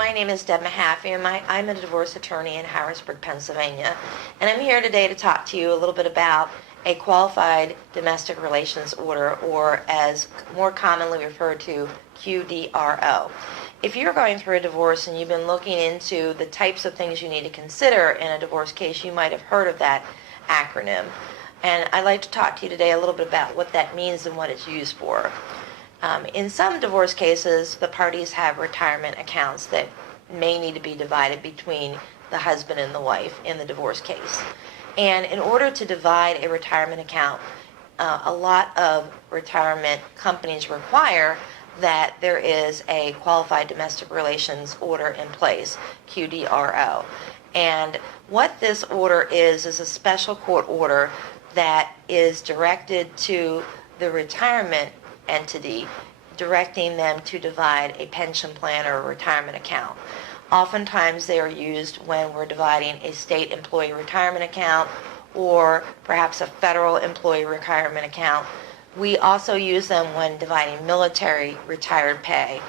my name is Deb Mahaffey, and I'm a divorce attorney in Harrisburg, Pennsylvania, and I'm here today to talk to you a little bit about a qualified domestic relations order, or as more commonly referred to, QDRO. If you're going through a divorce and you've been looking into the types of things you need to consider in a divorce case, you might have heard of that acronym. And I'd like to talk to you today a little bit about what that means and what it's used for. In some divorce cases, the parties have retirement accounts that may need to be divided between the husband and the wife in the divorce case. And in order to divide a retirement account, a lot of retirement companies require that there is a qualified domestic relations order in place, QDRO. And what this order is a special court order that is directed to the retirement entity, directing them to divide a pension plan or a retirement account. Oftentimes they are used when we're dividing a state employee retirement account or perhaps a federal employee retirement account. We also use them when dividing military retired pay.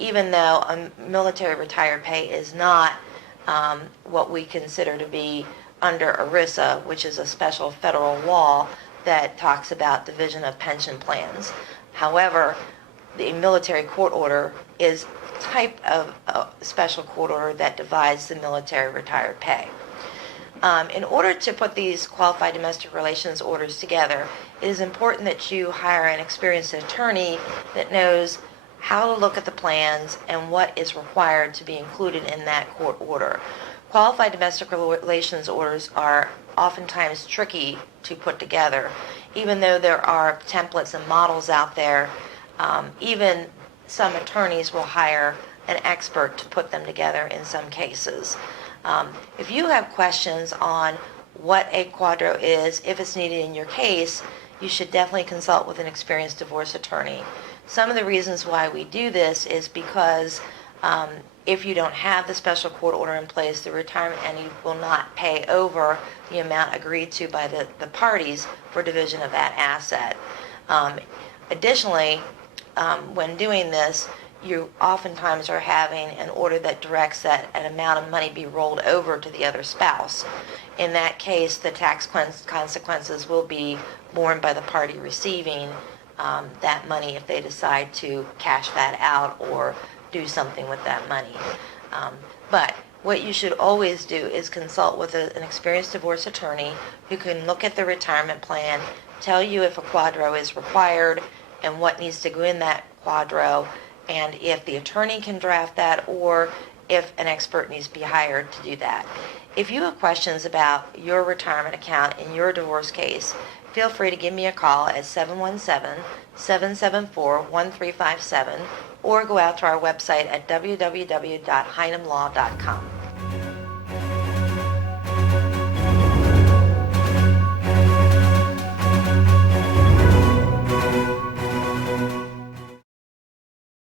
Even though a military retired pay is not what we consider to be under ERISA, which is a special federal law that talks about division of pension plans. However, the military court order is a type of a special court order that divides the military retired pay. In order to put these qualified domestic relations orders together, it is important that you hire an experienced attorney that knows how to look at the plans and what is required to be included in that court order. Qualified domestic relations orders are oftentimes tricky to put together. Even though there are templates and models out there, even some attorneys will hire an expert to put them together in some cases. If you have questions on what a quadro is, if it's needed in your case, you should definitely consult with an experienced divorce attorney. Some of the reasons why we do this is because if you don't have the special court order in place, the retirement entity will not pay over the amount agreed to by the parties for division of that asset. Additionally, when doing this, you oftentimes are having an order that directs that an amount of money be rolled over to the other spouse. In that case, the tax consequences will be borne by the party receiving that money if they decide to cash that out or do something with that money. But what you should always do is consult with an experienced divorce attorney who can look at the retirement plan, tell you if a quadro is required and what needs to go in that quadro, and if the attorney can draft that or if an expert needs to be hired to do that. If you have questions about your retirement account in your divorce case, feel free to give me a call at 717-774-1357 or go out to our website at www.heinemlaw.com.